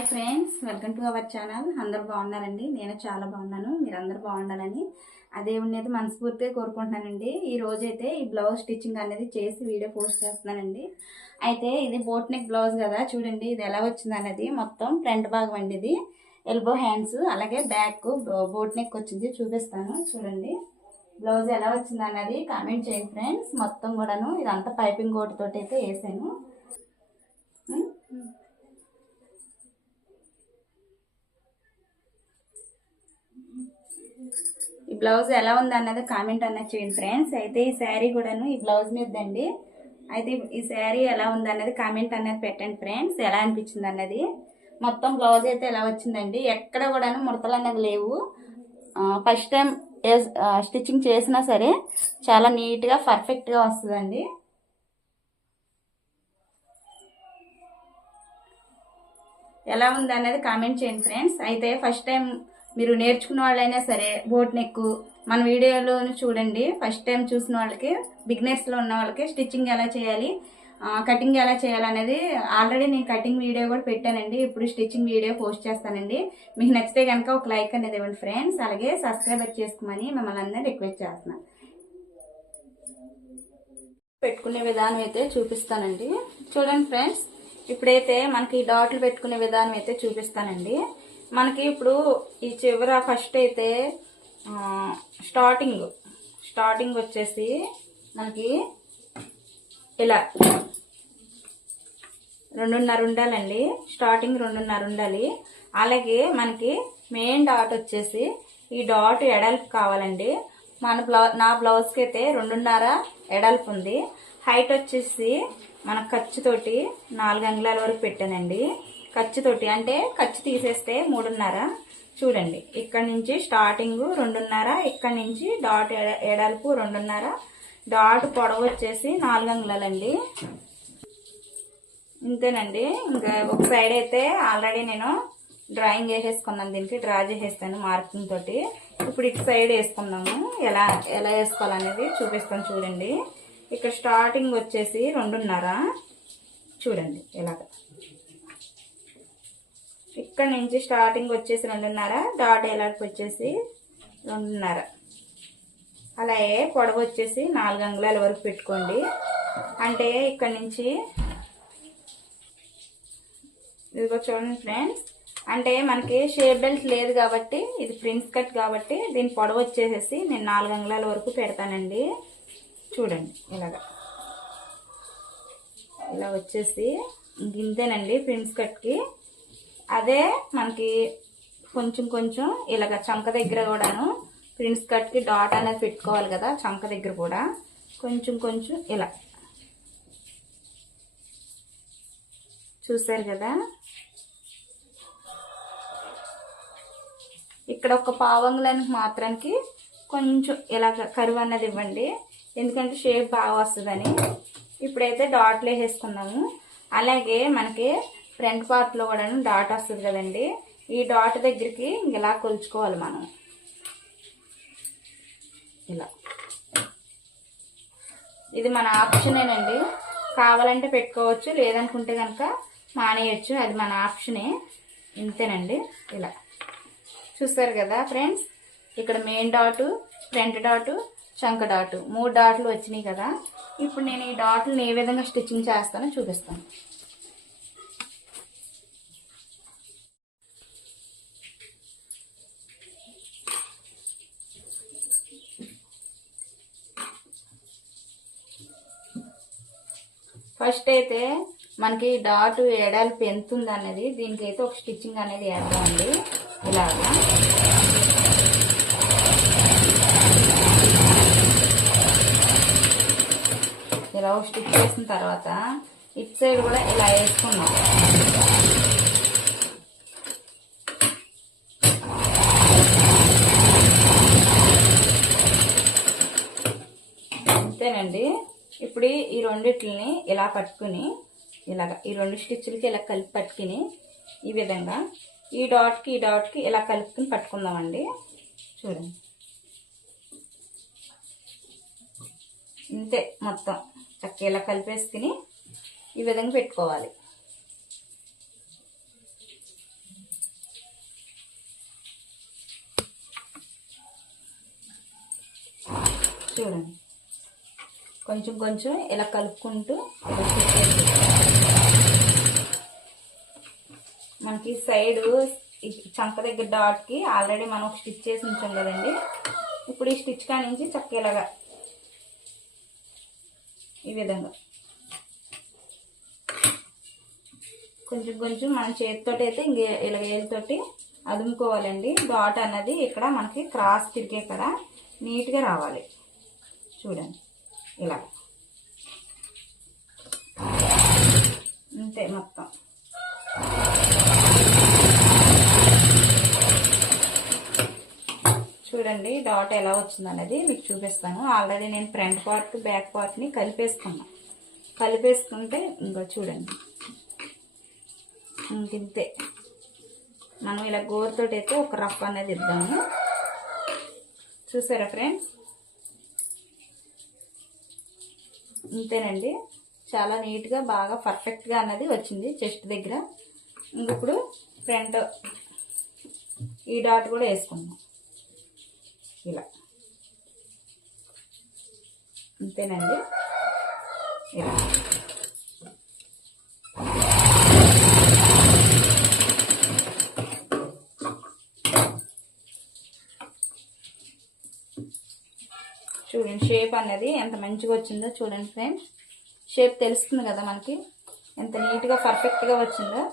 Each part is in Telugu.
Hi friends welcome to our channel. అందరూ బాగున్నారండి? నేను చాలా బాగున్నాను. మీరు అందరూ బాగుండాలని అదే ఉండేది మనస్ఫూర్తిగా కోరుకుంటున్నానండి. ఈ రోజైతే ఈ బ్లౌజ్ స్టిచ్చింగ్ అనేది చేసి వీడియో పోస్ట్ చేస్తున్నానండి. అయితే ఇది బోట్ నెక్ బ్లౌజ్ కదా చూడండి ఇది ఎలా వచ్చింది అనేది మొత్తం ఫ్రంట్ భాగం అండి ఇది. ఎల్బో హ్యాండ్స్ అలాగే బ్యాక్ బోట్ నెక్ వచ్చింది చూపిస్తాను. చూడండి బ్లౌజ్ ఎలా వచ్చింది అన్నది కామెంట్ చేయండి ఫ్రెండ్స్. మొత్తం కూడాను ఇదంతా పైపింగ్ కోట్ అయితే వేసాను ఈ బ్లౌజ్ ఎలా ఉంది అన్నది కామెంట్ అన్నది చేయండి ఫ్రెండ్స్. అయితే ఈ శారీ కూడాను ఈ బ్లౌజ్ మీద అండి అయితే ఈ శారీ ఎలా ఉంది అన్నది కామెంట్ అన్నది పెట్టండి ఫ్రెండ్స్. ఎలా అనిపించింది అన్నది. మొత్తం బ్లౌజ్ అయితే ఎలా వచ్చిందండి. ఎక్కడ కూడాను ముడతలు అన్నది లేవు. ఫస్ట్ టైం స్టిచ్చింగ్ చేసినా సరే చాలా నీట్గా పర్ఫెక్ట్గా వస్తుందండి. ఎలా ఉంది అనేది కామెంట్ చేయండి ఫ్రెండ్స్. అయితే ఫస్ట్ టైం మీరు నేర్చుకున్న వాళ్ళైనా సరే బోట్ నెక్ మన వీడియోలోను చూడండి. ఫస్ట్ టైం చూసిన వాళ్ళకి బిగినర్స్లో ఉన్న వాళ్ళకి స్టిచ్చింగ్ ఎలా చేయాలి కటింగ్ ఎలా చేయాలనేది ఆల్రెడీ నేను కటింగ్ వీడియో కూడా పెట్టానండి. ఇప్పుడు స్టిచ్చింగ్ వీడియో పోస్ట్ చేస్తానండి. మీకు నచ్చితే కనుక ఒక లైక్ అనేది ఇవ్వండి ఫ్రెండ్స్ అలాగే సబ్స్క్రైబ్ చేసుకోమని మిమ్మల్ని అందరూ రిక్వెస్ట్ చేస్తున్నాను పెట్టుకునే విధానం అయితే చూపిస్తానండి. చూడండి ఫ్రెండ్స్ ఇప్పుడైతే మనకి డాట్లు పెట్టుకునే విధానం అయితే చూపిస్తానండి. మనకి ఇప్పుడు ఈ చివర ఫస్ట్ అయితే స్టార్టింగ్ స్టార్టింగ్ వచ్చేసి మనకి ఇలా రెండున్నర ఉండాలండి. స్టార్టింగ్ రెండున్నర ఉండాలి. అలాగే మనకి మెయిన్ డాట్ వచ్చేసి ఈ డాట్ ఎడల్పు కావాలండి. మన బ్లౌ నా బ్లౌజ్కి అయితే రెండున్నర ఎడల్పు ఉంది. హైట్ వచ్చేసి మన ఖర్చుతోటి నాలుగు అంగుళాల వరకు పెట్టానండి. ఖర్చుతోటి అంటే ఖర్చు తీసేస్తే మూడున్నర. చూడండి ఇక్కడ నుంచి స్టార్టింగ్ రెండున్నర ఇక్కడ నుంచి డాట్ ఎడ- ఎడల్పు రెండున్నర. డాట్ పొడవు వచ్చేసి నాలుగు అంగుళాలండి ఇంతేనండి ఇంకా ఒక సైడ్ అయితే ఆల్రెడీ నేను డ్రాయింగ్ వేసేసుకున్నాను దీనికి డ్రా చేసేస్తాను మార్కింగ్ తోటి. ఇప్పుడు ఇటు సైడ్ వేసుకుందాము ఎలా ఎలా వేసుకోవాలనేది చూపిస్తాను చూడండి. ఇక్కడ స్టార్టింగ్ వచ్చేసి రెండున్నర. చూడండి ఇలాగ ఇక్కడ నుంచి స్టార్టింగ్ వచ్చేసి రెండున్నర డాట్ ఎలాకి వచ్చేసి రెండున్నర. అలాగే పొడవు వచ్చేసి నాలుగు అంగుళాల వరకు పెట్టుకోండి. అంటే ఇక్కడ నుంచి ఇదిగో చూడండి ఫ్రెండ్స్. అంటే మనకి షేప్ బెల్ట్ లేదు కాబట్టి ఇది ప్రిన్స్ కట్ కాబట్టి దీని పొడవు వచ్చేసేసి నేను నాలుగు అంగుళాల వరకు పెడతానండి. చూడండి ఇలాగా. ఇలా వచ్చేసి గింతేనండి ప్రిన్స్ కట్కి. అదే మనకి కొంచెం కొంచెం ఇలాగ చంక దగ్గర కూడాను ప్రిన్స్ కట్కి డాట్ అనేది పెట్టుకోవాలి కదా చంక దగ్గర కూడా. కొంచెం కొంచెం ఇలా. చూసారు కదా? ఇక్కడ ఒక పావంగులానికి మాత్రానికి కొంచెం ఇలా కరువు అన్నది ఇవ్వండి. ఎందుకంటే షేప్ బాగా వస్తుందని. ఇప్పుడైతే డాట్లు వేసేసుకున్నాము. అలాగే మనకి ఫ్రంట్ పార్ట్లో కూడా డాట్ వస్తుంది కదండి. ఈ డాట్ దగ్గరికి ఇలా కొలుచుకోవాలి మనం. ఇలా. ఇది మన ఆప్షనేనండి కావాలంటే పెట్టుకోవచ్చు లేదనుకుంటే కనుక మానేయచ్చు. అది మన ఆప్షనే ఇంతేనండి. ఇలా. చూస్తారు కదా ఫ్రెండ్స్? ఇక్కడ మెయిన్ డాటు ఫ్రంట్ డాటు చంక డాటు. మూడు డాట్లు వచ్చినాయి కదా. ఇప్పుడు నేను ఈ డాట్లను ఏ విధంగా స్టిచ్చింగ్ చేస్తానో చూపిస్తాను. ఫస్ట్ అయితే మనకి డాట్ ఎడాలి ఎంత ఉంది అనేది దీనికి అయితే ఒక స్టిచ్చింగ్ అనేది వేద్దామండి. ఇలాగా. ఇలా స్టిచ్ చేసిన తర్వాత ఇటు సైడ్ కూడా ఇలా వేసుకున్నాం ఇప్పుడు ఈ రెండిట్లని ఇలా పట్టుకుని ఇలాగ ఈ రెండు స్టిచ్లకి ఇలా కలిపి పట్టుకుని ఈ విధంగా ఈ డాట్కి ఈ డాట్కి ఇలా కలుపుకుని పట్టుకుందామండి. చూడండి. ఇంతే మొత్తం. చక్క ఇలా కలిపేసుకుని ఈ విధంగా పెట్టుకోవాలి. చూడండి. కొంచెం కొంచెం ఇలా కలుపుకుంటూ మనకి సైడ్ చంక దగ్గర డాట్కి ఆల్రెడీ మనం ఒక స్టిచ్ చేసి ఉంచాం కదండి. ఇప్పుడు ఈ స్టిచ్ కానించి నుంచి చక్క ఇలాగా ఈ విధంగా. కొంచెం కొంచెం మన చేతితోటి అయితే ఇంక ఇలా వేలుతోటి అదుముకోవాలండి. డాట్ అన్నది ఇక్కడ మనకి క్రాస్ తిరిగే కదా నీట్గా రావాలి. చూడండి. ఇలా అంతే మొత్తం చూడండి డాట్ ఎలా వచ్చింది అనేది మీకు చూపిస్తాను. ఆల్రెడీ నేను ఫ్రంట్ పార్ట్ బ్యాక్ పార్ట్ని కలిపేసుకున్నా. కలిపేసుకుంటే ఇంకో చూడండి. ఇంకింతే మనం ఇలా గోరుతోటి అయితే ఒక రఫ్ అనేది ఇద్దాము. చూసారా ఫ్రెండ్స్ అంతేనండి చాలా నీట్గా బాగా పర్ఫెక్ట్గా అన్నది వచ్చింది చెస్ట్ దగ్గర. ఇంక ఇప్పుడు ఫ్రంట్ ఈ డాట్ కూడా వేసుకుందాం. ఇలా. అంతేనండి ఇలా చూడండి షేప్ అనేది ఎంత మంచిగా వచ్చిందో చూడండి ఫ్రెండ్స్ షేప్ తెలుస్తుంది కదా మనకి. ఎంత నీట్గా పర్ఫెక్ట్గా వచ్చిందో.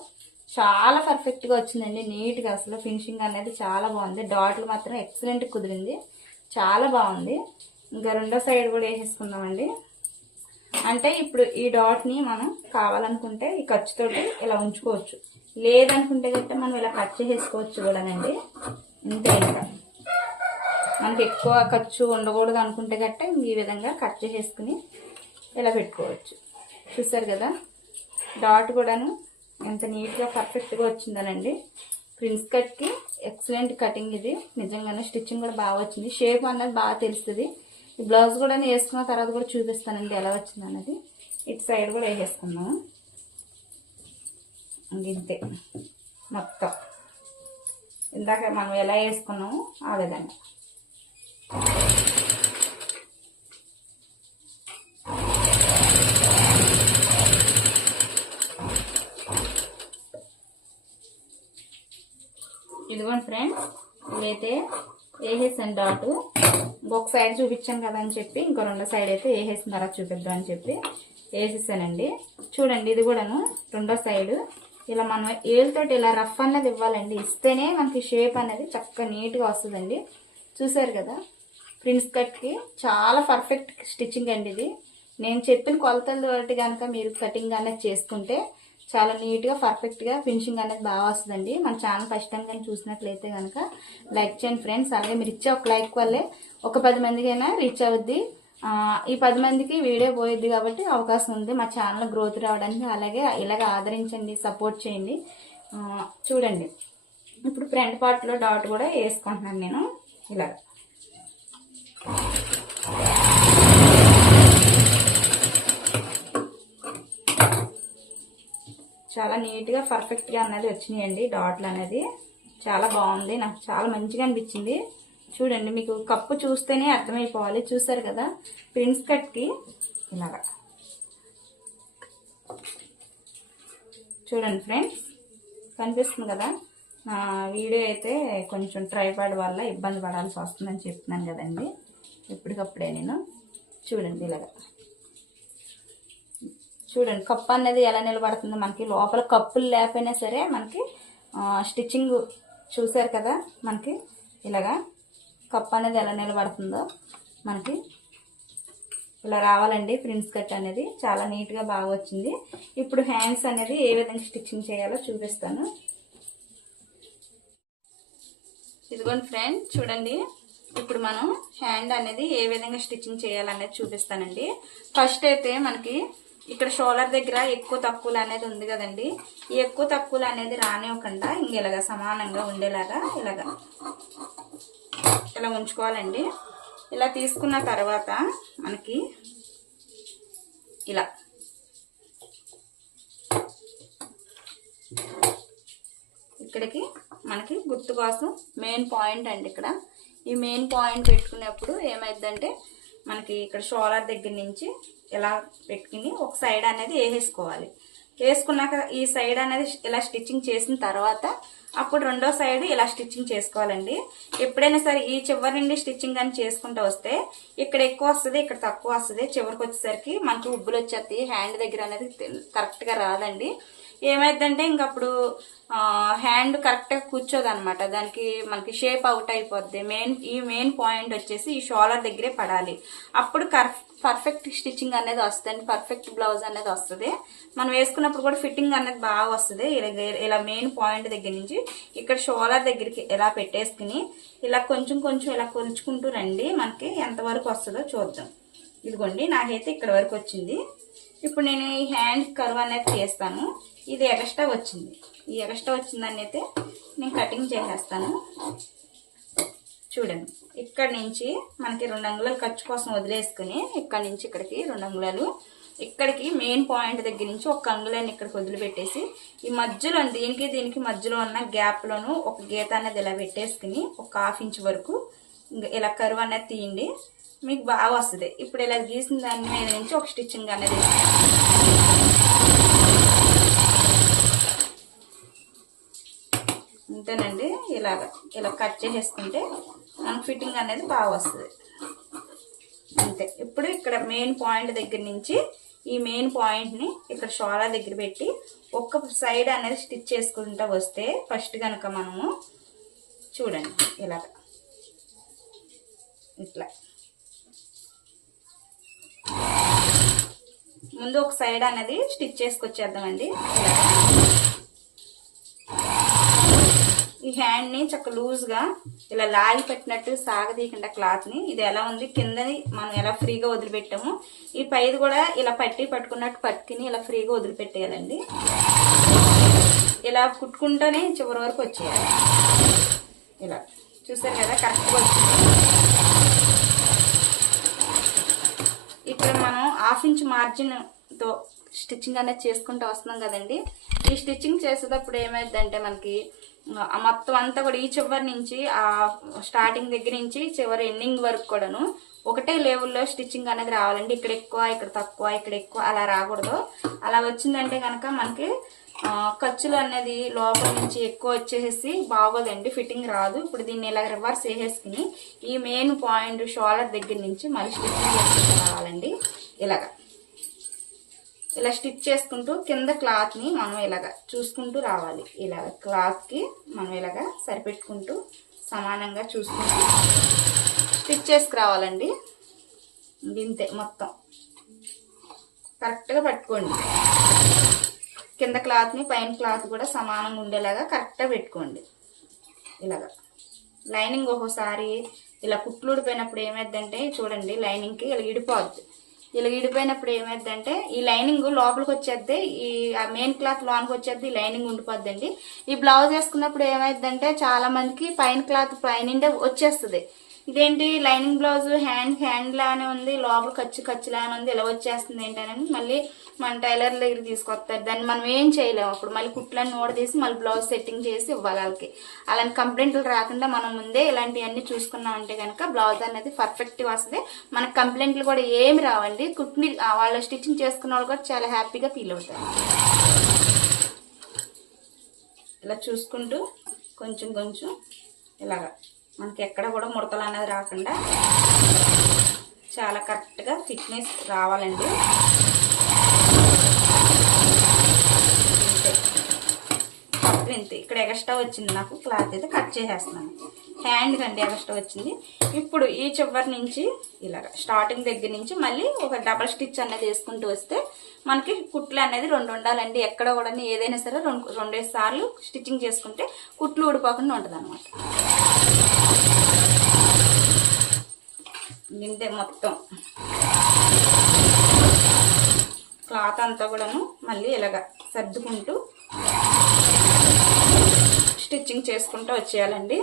చాలా పర్ఫెక్ట్గా వచ్చిందండి నీట్గా అసలు ఫినిషింగ్ అనేది చాలా బాగుంది. డాట్లు మాత్రం ఎక్సలెంట్ కుదిరింది. చాలా బాగుంది. ఇంకా రెండో సైడ్ కూడా వేసేసుకుందామండి. అంటే ఇప్పుడు ఈ డాట్ని మనం కావాలనుకుంటే ఈ ఖర్చుతోటి ఇలా ఉంచుకోవచ్చు. లేదనుకుంటే గట్ట మనం ఇలా కట్ చేసేసుకోవచ్చు కూడానండి. ఇంతే ఇంకా. మనకి ఎక్కువ ఖర్చు ఉండకూడదు అనుకుంటే గట్ట ఈ విధంగా కట్ చేసేసుకుని ఇలా పెట్టుకోవచ్చు. చూసారు కదా? డాట్ కూడాను ఎంత నీట్గా పర్ఫెక్ట్గా వచ్చిందనండి. ప్రిన్స్ కట్కి ఎక్సలెంట్ కటింగ్ ఇది. నిజంగానే స్టిచ్చింగ్ కూడా బాగా వచ్చింది. షేప్ అన్నది బాగా తెలుస్తుంది. ఈ బ్లౌజ్ కూడా వేసుకున్న తర్వాత కూడా చూపిస్తానండి ఎలా వచ్చింది అన్నది. ఇటు సైడ్ కూడా వేసేసుకున్నాము ఇంతే. మొత్తం. ఇందాక మనం ఎలా వేసుకున్నామో ఆ విధంగా. ఇదిగోండి ఫ్రెండ్స్ ఇదైతే వేసేసాను డాట్ ఇంకొక సైడ్ చూపించాను కదా అని చెప్పి ఇంకో రెండో సైడ్ అయితే వేసేసిన తర్వాత చూపిద్దాం అని చెప్పి వేసేసానండి. చూడండి ఇది కూడాను రెండో సైడ్ ఇలా మనం ఏళ్ళతోటి ఇలా రఫ్ అన్నది ఇవ్వాలండి. ఇస్తేనే మనకి షేప్ అనేది చక్కగా నీట్గా వస్తుందండి. చూసారు కదా? ప్రిన్స్ కట్కి చాలా పర్ఫెక్ట్ స్టిచ్చింగ్ అండి ఇది. నేను చెప్పిన కొలతలు బట్టి కనుక మీరు కటింగ్ అనేది చేసుకుంటే చాలా నీట్గా పర్ఫెక్ట్గా ఫినిషింగ్ అనేది బాగా వస్తుందండి. మన ఛానల్ ఫస్ట్ టైం కానీ చూసినట్లయితే కనుక లైక్ చేయండి ఫ్రెండ్స్ అలాగే మీరు ఇచ్చే ఒక లైక్ వల్లే ఒక పది మందికైనా రీచ్ అవుద్ది. ఈ పది మందికి వీడియో పోయిద్ది కాబట్టి అవకాశం ఉంది. మా ఛానల్ గ్రోత్ రావడానికి అలాగే ఇలాగ ఆదరించండి సపోర్ట్ చేయండి. చూడండి. ఇప్పుడు ఫ్రంట్ పార్ట్లో డాట్ కూడా వేసుకుంటున్నాను నేను. ఇలాగ. చాలా నీట్గా పర్ఫెక్ట్గా అనేది వచ్చినాయండి డాట్లు అనేది. చాలా బాగుంది. నాకు చాలా మంచిగా అనిపించింది. చూడండి మీకు కప్పు చూస్తేనే అర్థమైపోవాలి. చూసారు కదా ప్రిన్స్ కట్కి ఇలాగా. చూడండి ఫ్రెండ్స్ కనిపిస్తుంది కదా? నా వీడియో అయితే కొంచెం ట్రైపాడ్ వల్ల ఇబ్బంది పడాల్సి వస్తుందని చెప్తున్నాను కదండి. ఎప్పటికప్పుడే నేను చూడండి ఇలాగా. చూడండి కప్పు అనేది ఎలా నిలబడుతుందో మనకి లోపల కప్పులు లేకపోయినా సరే మనకి స్టిచ్చింగ్ చూసారు కదా మనకి ఇలాగా కప్ అనేది ఎలా నిలబడుతుందో మనకి ఇలా రావాలండి. ప్రిన్స్ కట్ అనేది చాలా నీట్గా బాగా వచ్చింది. ఇప్పుడు హ్యాండ్స్ అనేది ఏ విధంగా స్టిచ్చింగ్ చేయాలో చూపిస్తాను. ఇదిగోండి ఫ్రెండ్ చూడండి. ఇప్పుడు మనం హ్యాండ్ అనేది ఏ విధంగా స్టిచ్చింగ్ చేయాలనేది చూపిస్తానండి. ఫస్ట్ అయితే మనకి ఇక్కడ షోల్డర్ దగ్గర ఎక్కువ తక్కువలు అనేది ఉంది కదండి. ఈ ఎక్కువ తక్కువలు అనేది రానివ్వకుండా ఇంక ఇలాగా సమానంగా ఉండేలాగా ఇలాగా ఇలా ఉంచుకోవాలండి. ఇలా తీసుకున్న తర్వాత మనకి ఇలా ఇక్కడికి మనకి గుర్తు కోసం మెయిన్ పాయింట్ అండి ఇక్కడ. ఈ మెయిన్ పాయింట్ పెట్టుకునేప్పుడు ఏమైందంటే మనకి ఇక్కడ షోలర్ దగ్గర నుంచి ఇలా పెట్టుకుని ఒక సైడ్ అనేది వేసేసుకోవాలి. వేసుకున్నాక ఈ సైడ్ అనేది ఇలా స్టిచ్చింగ్ చేసిన తర్వాత అప్పుడు రెండో సైడ్ ఇలా స్టిచ్చింగ్ చేసుకోవాలండి. ఎప్పుడైనా సరే ఈ చివరి నుండి స్టిచ్చింగ్ అని చేసుకుంటూ వస్తే ఇక్కడ ఎక్కువ వస్తుంది ఇక్కడ తక్కువ వస్తుంది చివరికి వచ్చేసరికి మనకి ఉబ్బులు వచ్చేస్తాయి హ్యాండ్ దగ్గర అనేది కరెక్ట్గా రాదండి. ఏమైందంటే ఇంక అప్పుడు హ్యాండ్ కరెక్ట్గా కూర్చోదు అనమాట దానికి మనకి షేప్ అవుట్ అయిపోద్ది. మెయిన్ ఈ మెయిన్ పాయింట్ వచ్చేసి ఈ షోల్డర్ దగ్గరే పడాలి. అప్పుడు పర్ఫెక్ట్ స్టిచ్చింగ్ అనేది వస్తుంది పర్ఫెక్ట్ బ్లౌజ్ అనేది వస్తుంది. మనం వేసుకున్నప్పుడు కూడా ఫిట్టింగ్ అనేది బాగా వస్తుంది. ఇలా ఇలా మెయిన్ పాయింట్ దగ్గర నుంచి ఇక్కడ షోల్డర్ దగ్గరికి ఇలా పెట్టేసుకుని ఇలా కొంచెం కొంచెం ఇలా కొలుచుకుంటూ రండి. మనకి ఎంతవరకు వస్తుందో చూద్దాం. ఇదిగోండి నాకైతే ఇక్కడ వరకు వచ్చింది. ఇప్పుడు నేను ఈ హ్యాండ్ కర్వ్ అనేది చేస్తాను. ఇది ఎగస్ట్రా వచ్చింది. ఈ ఎగస్ట్రా వచ్చిందని అయితే నేను కటింగ్ చేసేస్తాను. చూడండి. ఇక్కడ నుంచి మనకి రెండు అంగుళాలు ఖర్చు కోసం వదిలేసుకుని ఇక్కడ నుంచి ఇక్కడికి రెండు అంగుళాలు ఇక్కడికి మెయిన్ పాయింట్ దగ్గర నుంచి ఒక అంగుళాన్ని ఇక్కడికి వదిలిపెట్టేసి ఈ మధ్యలో దీనికి దీనికి మధ్యలో ఉన్న గ్యాప్లోను ఒక గీత అనేది ఇలా పెట్టేసుకుని ఒక హాఫ్ ఇంచ్ వరకు ఇలా కరువు అనేది తీయండి. మీకు బాగా వస్తుంది. ఇప్పుడు ఇలా గీసిన దాని మీద నుంచి ఒక స్టిచ్చింగ్ అనేది అంతేనండి ఇలాగ ఇలా కట్ చేసేసుకుంటే మనకు ఫిట్టింగ్ అనేది బాగా వస్తుంది. అంతే. ఇప్పుడు ఇక్కడ మెయిన్ పాయింట్ దగ్గర నుంచి ఈ మెయిన్ పాయింట్ని ఇక్కడ షోలా దగ్గర పెట్టి ఒక్క సైడ్ అనేది స్టిచ్ చేసుకుంటూ వస్తే ఫస్ట్ కనుక మనము చూడండి ఇలాగ. ఇట్లా. ముందు ఒక సైడ్ అనేది స్టిచ్ చేసుకొచ్చేద్దామండి. ఈ హ్యాండ్ని చక్క లూజ్గా ఇలా లాగి పెట్టినట్టు సాగదీయకుండా క్లాత్ని ఇది ఎలా ఉంది? కిందని మనం ఎలా ఫ్రీగా వదిలిపెట్టాము ఈ పైది కూడా ఇలా పట్టి పట్టుకున్నట్టు పట్టుకుని ఇలా ఫ్రీగా వదిలిపెట్టేయాలండి. ఇలా కుట్టుకుంటూనే చివరి వరకు వచ్చేయాలి. ఇలా. చూసారు కదా కరెక్ట్గా వచ్చింది. ఇక్కడ మనం హాఫ్ ఇంచ్ మార్జిన్తో స్టిచ్చింగ్ అనేది చేసుకుంటూ వస్తున్నాం కదండి. ఈ స్టిచ్చింగ్ చేసేటప్పుడు ఏమైందంటే మనకి మొత్తం అంతా కూడా ఈ చివరి నుంచి ఆ స్టార్టింగ్ దగ్గర నుంచి చివరి ఎండింగ్ వరకు కూడాను ఒకటే లెవెల్లో స్టిచ్చింగ్ అనేది రావాలండి. ఇక్కడ ఎక్కువ ఇక్కడ తక్కువ ఇక్కడ ఎక్కువ అలా రాకూడదు. అలా వచ్చిందంటే కనుక మనకి ఖర్చులు అనేది లోపల నుంచి ఎక్కువ వచ్చేసి బాగోదండి. ఫిట్టింగ్ రాదు. ఇప్పుడు దీన్ని ఇలా రివర్స్ వేసేసుకుని ఈ మెయిన్ పాయింట్ షోల్డర్ దగ్గర నుంచి మళ్ళీ స్టిచ్చింగ్ రావాలండి. ఇలాగా. ఇలా స్టిచ్ చేసుకుంటూ కింద క్లాత్ని మనం ఇలాగ చూసుకుంటూ రావాలి. ఇలాగ క్లాత్కి మనం ఇలాగ సరిపెట్టుకుంటూ సమానంగా చూసుకుంటూ స్టిచ్ చేసుకురావాలండి. ఇంతే మొత్తం. కరెక్ట్గా పట్టుకోండి. కింద క్లాత్ని పైన క్లాత్ కూడా సమానంగా ఉండేలాగా కరెక్ట్గా పెట్టుకోండి. ఇలాగా. లైనింగ్ ఒక్కోసారి ఇలా కుట్లు ఊడిపోయినప్పుడు ఏమైందంటే చూడండి లైనింగ్కి ఇలా ఇడిపోద్ది. ఇలా ఇడిపోయినప్పుడు ఏమైందంటే ఈ లైనింగ్ లోపలికి వచ్చేద్ది ఈ మెయిన్ క్లాత్ లోనికి వచ్చేద్ది ఈ లైనింగ్ ఉండిపోద్దండి. ఈ బ్లౌజ్ వేసుకున్నప్పుడు ఏమైందంటే చాలా మందికి పైన క్లాత్ పైన వచ్చేస్తుంది. ఇదేంటి? లైనింగ్ బ్లౌజ్ హ్యాండ్ హ్యాండ్ లానే ఉంది లోపల ఖర్చు ఖర్చు లానే ఉంది ఇలా వచ్చేస్తుంది ఏంటని మళ్ళీ మన టైలర్ దగ్గర తీసుకొస్తారు. దాన్ని మనం ఏం చేయలేము. అప్పుడు మళ్ళీ కుట్లన్నీ ఓడదీసి మళ్ళీ బ్లౌజ్ సెట్టింగ్ చేసి ఇవ్వాలి వాళ్ళకి. అలాంటి కంప్లైంట్లు రాకుండా మనం ముందే ఇలాంటివన్నీ చూసుకున్నామంటే కనుక బ్లౌజ్ అనేది పర్ఫెక్ట్గా వస్తుంది. మనకు కంప్లైంట్లు కూడా ఏమి రావండి. కుట్ని వాళ్ళ వాళ్ళు స్టిచ్చింగ్ చేసుకున్న వాళ్ళు కూడా చాలా హ్యాపీగా ఫీల్ అవుతారు. ఇలా చూసుకుంటూ కొంచెం కొంచెం ఇలాగా మనకి ఎక్కడ కూడా ముడతలు అనేది రాకుండా చాలా కరెక్ట్గా ఫిట్నెస్ రావాలండి. ఇంతే. ఇక్కడ ఎగస్ట్రా వచ్చింది నాకు క్లాత్ అయితే కట్ చేసేస్తున్నాను. హ్యాండ్ కండి ఎగస్ట్రా వచ్చింది. ఇప్పుడు ఈ చివరి నుంచి ఇలాగ స్టార్టింగ్ దగ్గర నుంచి మళ్ళీ ఒక డబల్ స్టిచ్ అనేది వేసుకుంటూ వస్తే మనకి కుట్లు అనేది రెండు ఉండాలండి. ఎక్కడ కూడా ఏదైనా సరే రెండు రెండేసి సార్లు స్టిచ్చింగ్ చేసుకుంటే కుట్లు ఊడిపోకుండా ఉంటుంది అనమాట ఇంతే మొత్తం. క్లాత్ అంతా కూడాను మళ్ళీ ఇలాగ సర్దుకుంటూ స్టిచ్చింగ్ చేసుకుంటూ వచ్చేయాలండి.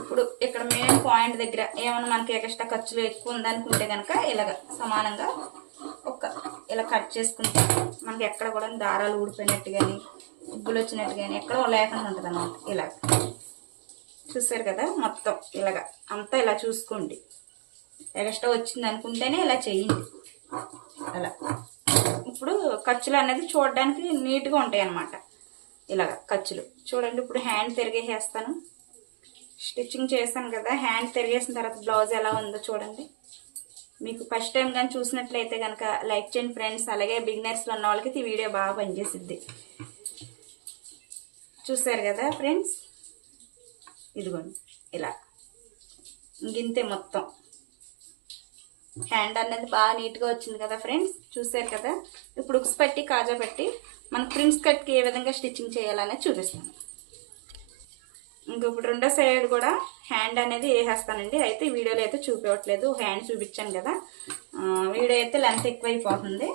ఇప్పుడు ఇక్కడ మెయిన్ పాయింట్ దగ్గర ఏమైనా మనకి ఎక్స్ట్రా ఖర్చులు ఎక్కువ ఉందనుకుంటే కనుక ఇలాగ సమానంగా ఇలా కట్ చేసుకుంటే మనకి ఎక్కడ కూడా దారాలు ఊడిపోయినట్టు కానీ ఉబ్బులు వచ్చినట్టు కానీ ఎక్కడ లేకుండా ఉంటుంది అన్నమాట ఇలాగ. చూసారు కదా మొత్తం ఇలాగ. అంతా ఇలా చూసుకోండి. ఎక్స్ట్రా వచ్చింది అనుకుంటేనే ఇలా చేయండి. అలా. ఇప్పుడు ఖర్చులు అనేది చూడడానికి నీట్గా ఉంటాయి అన్నమాట. ఇలాగ ఖర్చులు. చూడండి ఇప్పుడు హ్యాండ్ తిరిగేసేస్తాను. స్టిచ్చింగ్ చేస్తాను కదా హ్యాండ్ తిరిగేసిన తర్వాత బ్లౌజ్ ఎలా ఉందో చూడండి. మీకు ఫస్ట్ టైం కానీ చూసినట్లయితే కనుక లైక్ చేయండి ఫ్రెండ్స్ అలాగే బిగినర్స్లో ఉన్న వాళ్ళకి ఈ వీడియో బాగా పనిచేసిద్ది. చూసారు కదా ఫ్రెండ్స్ ఇదిగోండి ఇలా. ఇంతే మొత్తం. హ్యాండ్ అనేది బాగా నీట్గా వచ్చింది కదా ఫ్రెండ్స్ చూసారు కదా? ఇప్పుడు ఉక్స్ పెట్టి కాజా పెట్టి మన ప్రిన్స్ కట్కి ఏ విధంగా స్టిచ్చింగ్ చేయాలనేది చూపిస్తాను. ఇంక ఇప్పుడు రెండో సైడ్ కూడా హ్యాండ్ అనేది వేసేస్తానండి. అయితే ఈ వీడియోలో అయితే చూపించట్లేదు హ్యాండ్ చూపించాను కదా. వీడియో అయితే లెంత్ ఎక్కువైపోతుంది.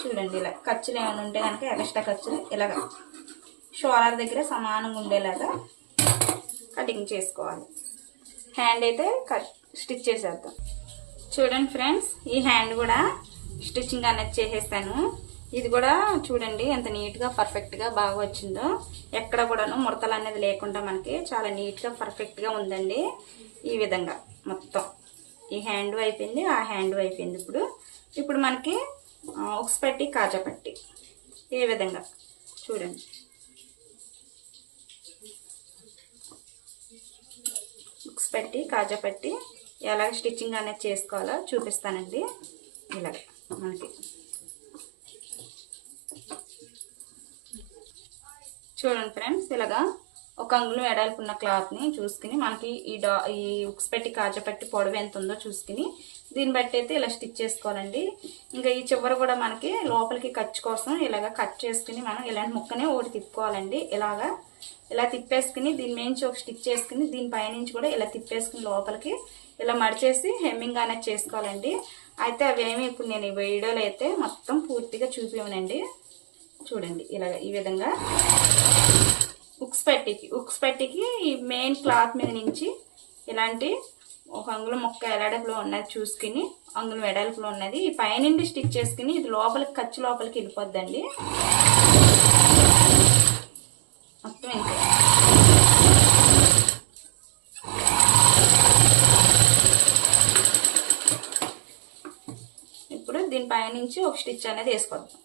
చూడండి ఇలా ఖర్చులు ఏమైనా ఉంటే కనుక ఎక్స్ట్రా ఖర్చులు ఇలాగ షోలర్ దగ్గర సమానంగా ఉండేలాగా కటింగ్ చేసుకోవాలి. హ్యాండ్ అయితే కట్ స్టిచ్ చేసేద్దాం. చూడండి ఫ్రెండ్స్ ఈ హ్యాండ్ కూడా స్టిచ్చింగ్ అనేది చేసేస్తాను. ఇది కూడా చూడండి ఎంత నీట్గా పర్ఫెక్ట్గా బాగా వచ్చిందో. ఎక్కడ కూడాను ముడతలు అనేది లేకుండా మనకి చాలా నీట్గా పర్ఫెక్ట్గా ఉందండి ఈ విధంగా మొత్తం. ఈ హ్యాండ్ అయిపోయింది ఆ హ్యాండ్ అయిపోయింది ఇప్పుడు ఇప్పుడు మనకి ఉక్స్ పట్టి కాజా పట్టి. ఏ విధంగా చూడండి. బుక్స్ పెట్టి కాజా ఎలాగ స్టిచ్చింగ్ అనేది చేసుకోవాలో చూపిస్తానండి. ఇలాగ మనకి. చూడండి ఫ్రెండ్స్ ఇలాగా ఒక అంగుళం ఎడల్పున్న క్లాత్ని చూసుకుని మనకి ఈ డా ఈ ఉక్స్ పెట్టి కాజపెట్టి పొడవి పొడవు ఎంత ఉందో చూసుకుని దీన్ని బట్టి అయితే ఇలా స్టిచ్ చేసుకోవాలండి. ఇంకా ఈ చివర కూడా మనకి లోపలికి ఖర్చు కోసం ఇలాగ కట్ చేసుకుని మనం ఇలాంటి ముక్కనే ఒకటి తిప్పుకోవాలండి. ఇలాగా ఇలా తిప్పేసుకుని దీని నుంచి ఒక స్టిచ్ చేసుకుని దీనిపై నుంచి కూడా ఇలా తిప్పేసుకుని లోపలికి ఇలా మడిచేసి హెమ్మింగ్ అనేది చేసుకోవాలండి. అయితే అవేమి ఇప్పుడు నేను ఈ వీడియోలో అయితే మొత్తం పూర్తిగా చూపించనండి చూడండి ఇలాగ ఈ విధంగా ఉక్స్ పెట్టికి ఉక్స్ పెట్టికి ఈ మెయిన్ క్లాత్ మీద నుంచి ఇలాంటి ఒక అంగుళం మొక్క ఎలాడపులో ఉన్నది చూసుకుని అంగుళం ఎడల్పులో ఉన్నది. ఈ పైనుండి స్టిచ్ చేసుకుని ఇది లోపలికి ఖర్చు లోపలికి వెళ్ళిపోద్దండి. మొత్తం ఇంతే. ఇప్పుడు దీని పైనుంచి ఒక స్టిచ్ అనేది వేసుకోద్దాం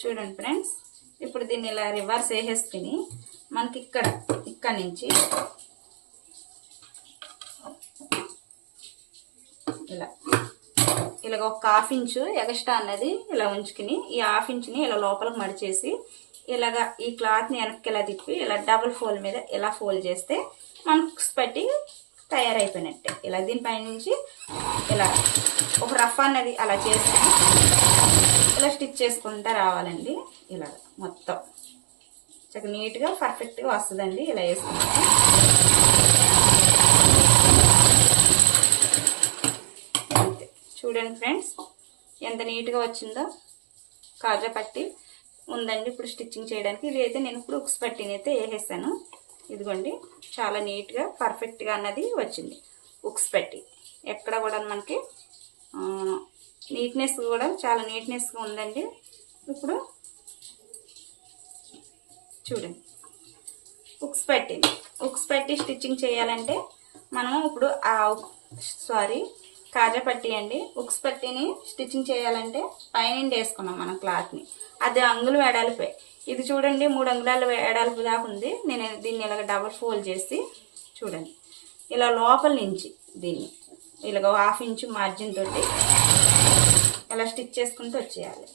చూడండి ఫ్రెండ్స్ ఇప్పుడు దీన్ని ఇలా రివర్స్ వేసేసుకుని మనకి ఇక్కడ ఇక్కడ నుంచి ఇలా ఇలాగ ఒక హాఫ్ ఇంచు ఎగస్ట్రా అన్నది ఇలా ఉంచుకుని ఈ హాఫ్ ఇంచుని ఇలా లోపలికి మడిచేసి ఇలాగ ఈ క్లాత్ని వెనక్కి ఇలా తిప్పి ఇలా డబుల్ ఫోల్డ్ మీద ఇలా ఫోల్డ్ చేస్తే మనకు పట్టి తయారైపోయినట్టే. ఇలా దీనిపై నుంచి ఇలా ఒక రఫ్ అన్నది అలా చేసుకుని ఇలా స్టిచ్ చేసుకుంటా రావాలండి. ఇలా మొత్తం. చక్కగా నీట్గా పర్ఫెక్ట్గా వస్తుందండి. ఇలా వేసుకుంటే. అంతే. చూడండి ఫ్రెండ్స్ ఎంత నీట్గా వచ్చిందో. కాజా పట్టి ఉందండి ఇప్పుడు స్టిచ్చింగ్ చేయడానికి. ఇది అయితే నేను ఇప్పుడు ఉక్స్ పట్టిని అయితే వేసేసాను. ఇదిగోండి చాలా నీట్గా పర్ఫెక్ట్గా అన్నది వచ్చింది. ఉక్స్ పట్టి. ఎక్కడ కూడా మనకి నీట్నెస్ కూడా చాలా నీట్నెస్గా ఉందండి. ఇప్పుడు చూడండి. ఉక్స్ పెట్టింది. ఉక్స్ పెట్టి స్టిచ్చింగ్ చేయాలంటే మనం ఇప్పుడు ఆ సారీ కాజా పట్టి అండి. ఉక్స్ పట్టిని స్టిచ్చింగ్ చేయాలంటే పైన వేసుకున్నాం మనం క్లాత్ని. అది అంగులు వెడల్పే ఇది చూడండి మూడు అంగుళాలు వెడల్పు దాకా ఉంది. నేను దీన్ని ఇలాగ డబల్ ఫోల్డ్ చేసి చూడండి. ఇలా లోపల నుంచి దీన్ని. ఇలాగ హాఫ్ ఇంచు మార్జిన్ తోటి ఇలా స్టిచ్ చేసుకుంటూ వచ్చేయాలి.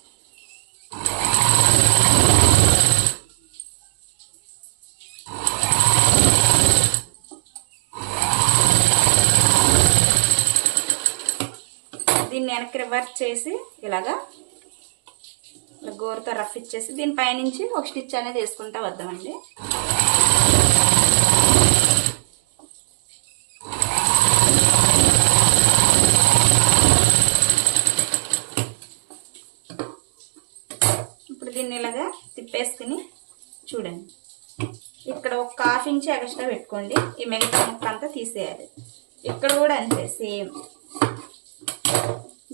వెనక్కి రివర్స్ చేసి ఇలాగా గోరుతో రఫ్ ఇచ్చేసి దీనిపైనుంచి ఒక స్టిచ్ అనేది వేసుకుంటా వద్దామండి. ఇప్పుడు దీన్ని ఇలాగా తిప్పేసుకుని చూడండి. ఇక్కడ ఒక హాఫ్ ఇంచ్ ఎక్స్ట్రా పెట్టుకోండి. ఈ మిగతా ముక్క అంతా తీసేయాలి. ఇక్కడ కూడా అంతే సేమ్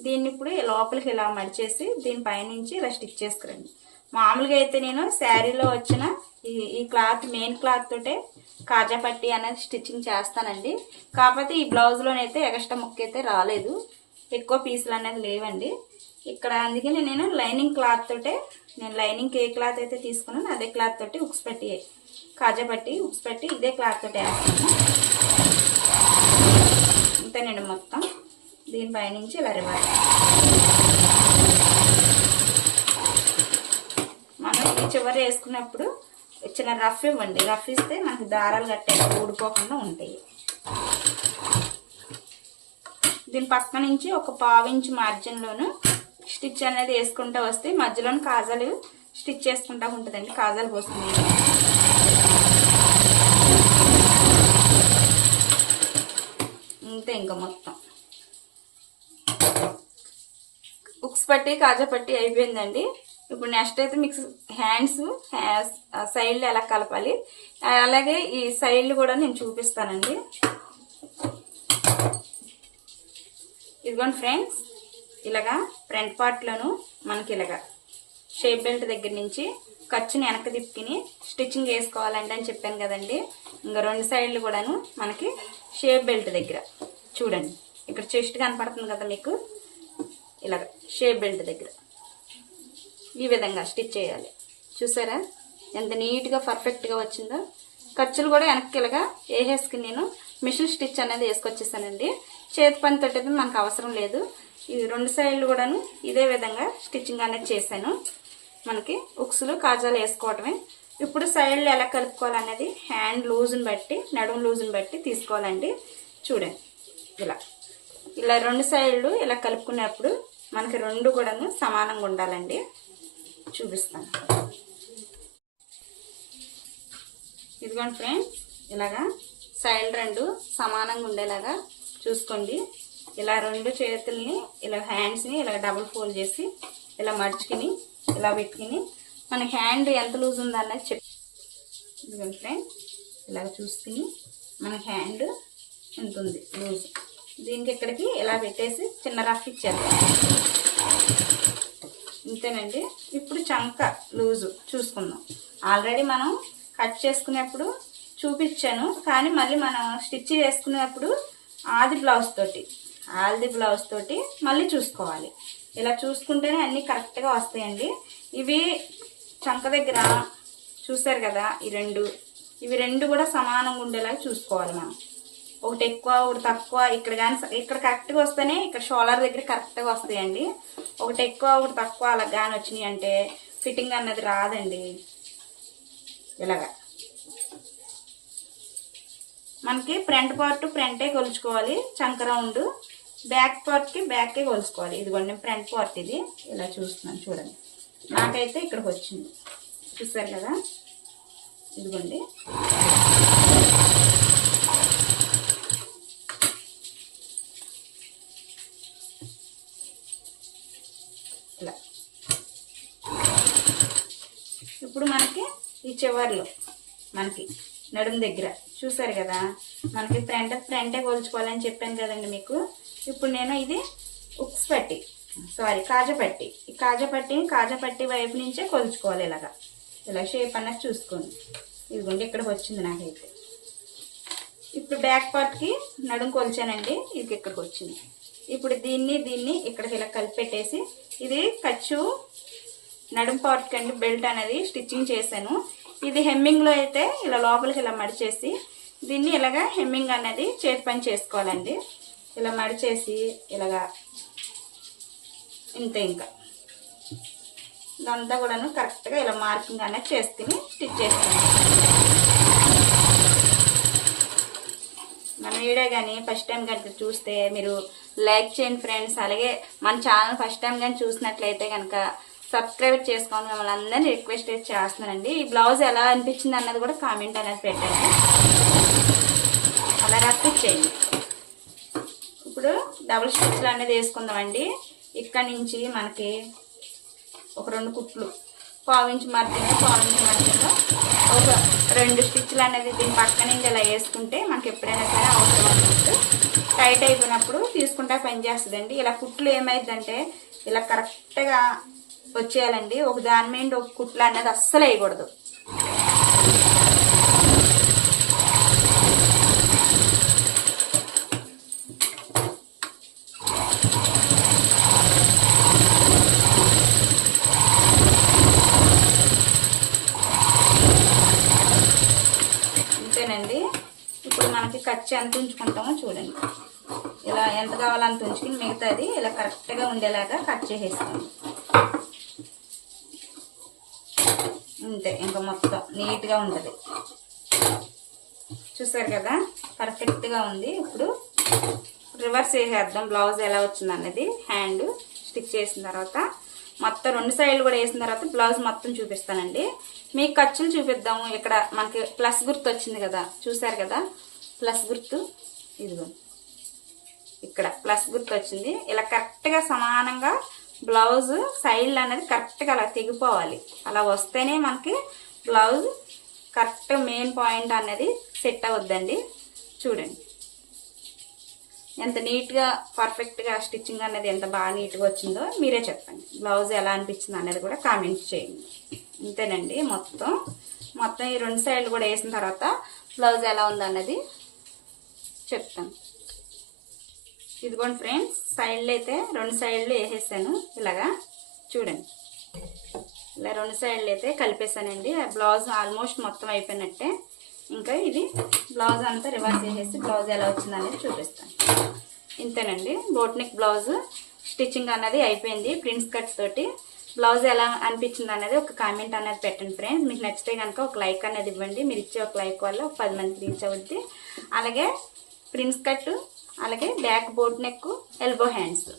దీన్ని ఇప్పుడు లోపలికి ఇలా మడిచేసి దీని పైనుంచి ఇలా స్టిచ్ చేసుకురండి. మామూలుగా అయితే నేను శారీలో వచ్చిన ఈ ఈ క్లాత్ మెయిన్ క్లాత్ తోటే కాజా పట్టి అనేది స్టిచ్చింగ్ చేస్తానండి. కాకపోతే ఈ బ్లౌజ్లోనైతే ఎక్స్ట్రా ముక్క అయితే రాలేదు. ఎక్కువ పీసులు అనేది లేవండి. ఇక్కడ అందుకని నేను లైనింగ్ క్లాత్ తోటే నేను లైనింగ్ ఏ క్లాత్ అయితే తీసుకున్నాను అదే క్లాత్ తోటి ఉక్స్ పెట్టి కాజా పట్టి ఉక్స్ పెట్టి ఇదే క్లాత్ తోటి వేస్తాను. ఇంతేనండి మొత్తం. దీనిపైనుంచి ఇలా రివర్స్ మనం చివరి వేసుకున్నప్పుడు చిన్న రఫ్ ఇవ్వండి. రఫ్ ఇస్తే మనకి దారాలు కట్టే ఊడిపోకుండా ఉంటాయి. దీని పక్క నుంచి ఒక పావించి మార్జిన్లోను స్టిచ్ అనేది వేసుకుంటూ వస్తే మధ్యలోని కాజాలు స్టిచ్ చేసుకుంటా ఉంటుందండి. కాజాలు పోస్తుంది ఇంతే ఇంకా మొత్తం. పట్టి కాజా పట్టి అయిపోయిందండి. ఇప్పుడు నెక్స్ట్ అయితే మీకు హ్యాండ్స్ సైడ్లు ఎలా కలపాలి. అలాగే ఈ సైడ్లు కూడా నేను చూపిస్తానండి. ఇదిగోండి ఫ్రెండ్స్ ఇలాగా ఫ్రంట్ పార్ట్లోను మనకి ఇలాగా షేప్ బెల్ట్ దగ్గర నుంచి ఖర్చుని వెనక తిప్పుకుని స్టిచ్చింగ్ వేసుకోవాలండి అని చెప్పాను కదండి. ఇంకా రెండు సైడ్లు కూడాను మనకి షేప్ బెల్ట్ దగ్గర. చూడండి ఇక్కడ చెస్ట్ కనపడుతుంది కదా మీకు. ఇలాగ షేప్ బెల్ట్ దగ్గర. ఈ విధంగా స్టిచ్ చేయాలి. చూసారా? ఎంత నీట్గా పర్ఫెక్ట్గా వచ్చిందో. ఖర్చులు కూడా వెనక్కి ఇలాగా వేసేసుకుని నేను మిషన్ స్టిచ్ అనేది వేసుకొచ్చేసానండి. చేతి పని తోటి మనకు అవసరం లేదు. ఈ రెండు సైడ్లు కూడాను ఇదే విధంగా స్టిచ్చింగ్ అనేది చేశాను. మనకి ఉక్సులు కాజాలు వేసుకోవటమే. ఇప్పుడు సైడ్లు ఎలా కలుపుకోవాలనేది హ్యాండ్ లూజ్ని బట్టి నడుము లూజ్ని బట్టి తీసుకోవాలండి. చూడండి. ఇలా. ఇలా రెండు సైడ్లు ఇలా కలుపుకునేప్పుడు మనకి రెండు కూడాను సమానంగా ఉండాలండి. చూపిస్తాను. ఇదిగోండి ఫ్రెండ్స్ ఇలాగా సైడ్ రెండు సమానంగా ఉండేలాగా చూసుకోండి. ఇలా రెండు చేతుల్ని ఇలా హ్యాండ్స్ని ఇలా డబుల్ ఫోల్డ్ చేసి ఇలా మడుచుకుని ఇలా పెట్టుకుని మన హ్యాండ్ ఎంత లూజ్ ఉందన్నది చెప్ ఇదిగోండి ఫ్రెండ్స్ ఇలా చూసుకుని మన హ్యాండ్ ఎంత ఉంది? లూజ్ దీనికి ఇక్కడికి ఇలా పెట్టేసి చిన్న రఫ్ ఇచ్చారు ఇంతేనండి. ఇప్పుడు చంక లూజు చూసుకుందాం. ఆల్రెడీ మనం కట్ చేసుకునేప్పుడు చూపించాను కానీ మళ్ళీ మనం స్టిచ్ చేసుకునేప్పుడు ఆది బ్లౌజ్ తోటి ఆది బ్లౌజ్ తోటి మళ్ళీ చూసుకోవాలి. ఇలా చూసుకుంటేనే అన్నీ కరెక్ట్గా వస్తాయండి. ఇవి చంక దగ్గర చూసారు కదా ఈ రెండు. ఇవి రెండు కూడా సమానంగా ఉండేలాగా చూసుకోవాలి మనం. ఒకటి ఎక్కువ ఒకటి తక్కువ ఇక్కడ కానీ ఇక్కడ కరెక్ట్గా వస్తేనే ఇక్కడ షోల్డర్ దగ్గర కరెక్ట్గా వస్తాయండి. ఒకటి ఎక్కువ ఒకటి తక్కువ అలా కానీ వచ్చినాయి అంటే ఫిట్టింగ్ అన్నది రాదండి. ఇలాగా. మనకి ఫ్రంట్ పార్ట్ ఫ్రంటే కొలుచుకోవాలి చంక రౌండ్ బ్యాక్ పార్ట్కి బ్యాకే కొలుచుకోవాలి. ఇదిగోండి ఫ్రంట్ పార్ట్ ఇది. ఇలా చూస్తున్నాను చూడండి. నాకైతే ఇక్కడికి వచ్చింది. చూసారు కదా? ఇదిగోండి. ఇలా. ఇప్పుడు మనకి ఈ చివర్లు మనకి నడుము దగ్గర చూసారు కదా? మనకి ఫ్రంట్ ఫ్రంటే కొలుచుకోవాలని చెప్పాను కదండి మీకు. ఇప్పుడు నేను ఇది ఉక్స్ పట్టి సారీ కాజపట్టి ఈ కాజపట్టిని కాజపట్టి వైపు నుంచే కొలుచుకోవాలి ఇలాగా. ఇలా షేప్ అన్నది చూసుకోండి. ఇదిగోండి ఇక్కడికి వచ్చింది నాకైతే. ఇప్పుడు బ్యాక్ పార్ట్కి నడుము కొలిచానండి. ఇది ఇక్కడికి వచ్చింది. ఇప్పుడు దీన్ని దీన్ని ఇక్కడికి ఇలా కలిపెట్టేసి ఇది ఖర్చు నడుం పార్ట్ కండి బెల్ట్ అనేది స్టిచ్చింగ్ చేశాను. ఇది హెమ్మింగ్లో అయితే ఇలా లోపలికి ఇలా మడిచేసి దీన్ని ఇలాగా హెమ్మింగ్ అనేది చేతి పని చేసుకోవాలండి. ఇలా మడిచేసి ఇలాగా ఇంతే ఇంకా. ఇదంతా కూడాను కరెక్ట్గా ఇలా మార్కింగ్ అనేది చేసుకుని స్టిచ్ చేస్తాను మన వీడియో కానీ ఫస్ట్ టైం కనుక చూస్తే మీరు లైక్ చేయండి ఫ్రెండ్స్ అలాగే మన ఛానల్ ఫస్ట్ టైం కానీ చూసినట్లయితే కనుక సబ్స్క్రైబ్ చేసుకోండి మిమ్మల్ని అందరినీ రిక్వెస్ట్ చేస్తున్నానండి. ఈ బ్లౌజ్ ఎలా అనిపించింది అన్నది కూడా కామెంట్ అనేది పెట్టండి. అలా రప్పించేయండి ఇప్పుడు డబుల్ స్టిచ్లు అనేది వేసుకుందామండి. ఇక్కడ నుంచి మనకి ఒక రెండు కుట్లు. పావించి మర్చిందో పావించి మర్చిందో ఒక రెండు స్టిచ్లు అనేది దీని పక్కన నుంచి ఇలా వేసుకుంటే మనకి ఎప్పుడైనా సరే అవసరం అన్నట్టు. టైట్ అయిపోయినప్పుడు తీసుకుంటే పని చేస్తుందండి. ఇలా కుట్లు ఏమైందంటే ఇలా కరెక్ట్గా వచ్చేయాలండి. ఒక దాని మీద ఒక కుట్లు అనేది అస్సలు వేయకూడదు అంతేనండి ఇప్పుడు మనకి ఖర్చు ఎంత ఉంచుకుంటామో చూడండి. ఇలా ఎంత కావాలో అంత ఉంచుకుని మిగతాది ఇలా కరెక్ట్గా ఉండేలాగా కట్ చేసేస్తాము. అంతే ఇంకా మొత్తం నీట్గా ఉంటుంది. చూసారు కదా? పర్ఫెక్ట్గా ఉంది. ఇప్పుడు రివర్స్ చేసేద్దాం. బ్లౌజ్ ఎలా వచ్చింది అన్నది హ్యాండ్ స్టిక్ చేసిన తర్వాత. మొత్తం రెండు సైడ్లు కూడా వేసిన తర్వాత బ్లౌజ్ మొత్తం చూపిస్తానండి. మీకు ఖర్చులు చూపిద్దాము. ఇక్కడ మనకి ప్లస్ గుర్తు వచ్చింది కదా? చూసారు కదా? ప్లస్ గుర్తు ఇదిగో. ఇక్కడ ప్లస్ గుర్తు వచ్చింది. ఇలా కరెక్ట్గా సమానంగా బ్లౌజ్ సైడ్లు అనేది కరెక్ట్గా అలా తెగిపోవాలి. అలా వస్తేనే మనకి బ్లౌజ్ కరెక్ట్ మెయిన్ పాయింట్ అనేది సెట్ అవుద్దండి. చూడండి. ఎంత నీట్గా పర్ఫెక్ట్గా స్టిచ్చింగ్ అనేది ఎంత బాగా నీట్గా వచ్చిందో మీరే చెప్పండి. బ్లౌజ్ ఎలా అనిపించింది అనేది కూడా కామెంట్ చేయండి. అంతేనండి మొత్తం. మొత్తం ఈ రెండు సైడ్లు కూడా వేసిన తర్వాత బ్లౌజ్ ఎలా ఉంది అన్నది చెప్తాను. ఇదిగోండి ఫ్రెండ్స్ సైడ్లు అయితే రెండు సైడ్లు వేసేసాను. ఇలాగా చూడండి. ఇలా రెండు సైడ్లు అయితే కలిపేసానండి ఆ బ్లౌజ్ ఆల్మోస్ట్ మొత్తం అయిపోయినట్టే. ఇంకా ఇది బ్లౌజ్ అంతా రివర్స్ చేసేసి బ్లౌజ్ ఎలా వచ్చిందనేది చూపిస్తాను. ఇంతేనండి. బోట్నిక్ బ్లౌజ్ స్టిచ్చింగ్ అనేది అయిపోయింది. ప్రింట్స్ కట్ తోటి బ్లౌజ్ ఎలా అనిపించింది అనేది ఒక కామెంట్ అనేది పెట్టండి ఫ్రెండ్స్. మీకు నచ్చితే కనుక ఒక లైక్ అనేది ఇవ్వండి. మీరు ఇచ్చే ఒక లైక్ వల్ల ఒక పది మంది రీచ్ అవుద్ది. అలాగే ప్రిన్స్ కట్ అలాగే back board neck elbow hands.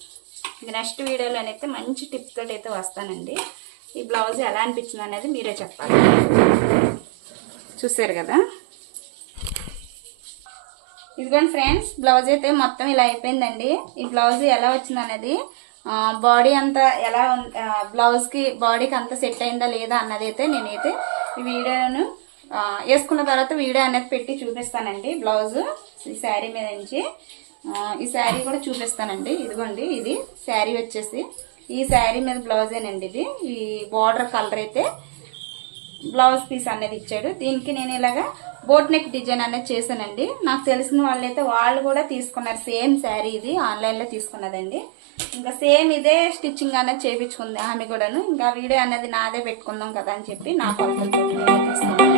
ఇది నెక్స్ట్ వీడియోలోనైతే మంచి టిప్ తోటి అయితే వస్తానండి. ఈ బ్లౌజ్ ఎలా అనిపించింది అనేది మీరే చెప్పాలి. చూసారు కదా? ఇదిగోండి ఫ్రెండ్స్ బ్లౌజ్ అయితే మొత్తం ఇలా అయిపోయిందండి. ఈ బ్లౌజ్ ఎలా వచ్చింది అనేది బాడీ అంతా ఎలా బ్లౌజ్కి బాడీకి అంతా సెట్ అయిందా లేదా అన్నది అయితే నేనైతే ఈ వీడియోను వేసుకున్న తర్వాత వీడియో అనేది పెట్టి చూపిస్తానండి. బ్లౌజ్ ఈ శారీ మీద నుంచి. ఈ శారీ కూడా చూపిస్తానండి. ఇదిగోండి ఇది శారీ వచ్చేసి. ఈ శారీ మీద బ్లౌజేనండి ఇది. ఈ బార్డర్ కలర్ అయితే బ్లౌజ్ పీస్ అనేది ఇచ్చాడు. దీనికి నేను ఇలాగా బోట్ నెక్ డిజైన్ అనేది చేశానండి. నాకు తెలిసిన వాళ్ళైతే వాళ్ళు కూడా తీసుకున్నారు. సేమ్ శారీ ఇది. ఆన్లైన్లో తీసుకున్నదండి. ఇంకా సేమ్ ఇదే స్టిచ్చింగ్ అనేది చేపించుకుంది ఆమె కూడాను. ఇంకా వీడియో అనేది నాదే పెట్టుకుందాం కదా అని చెప్పి నా కొలతలతో తీసుకున్నాను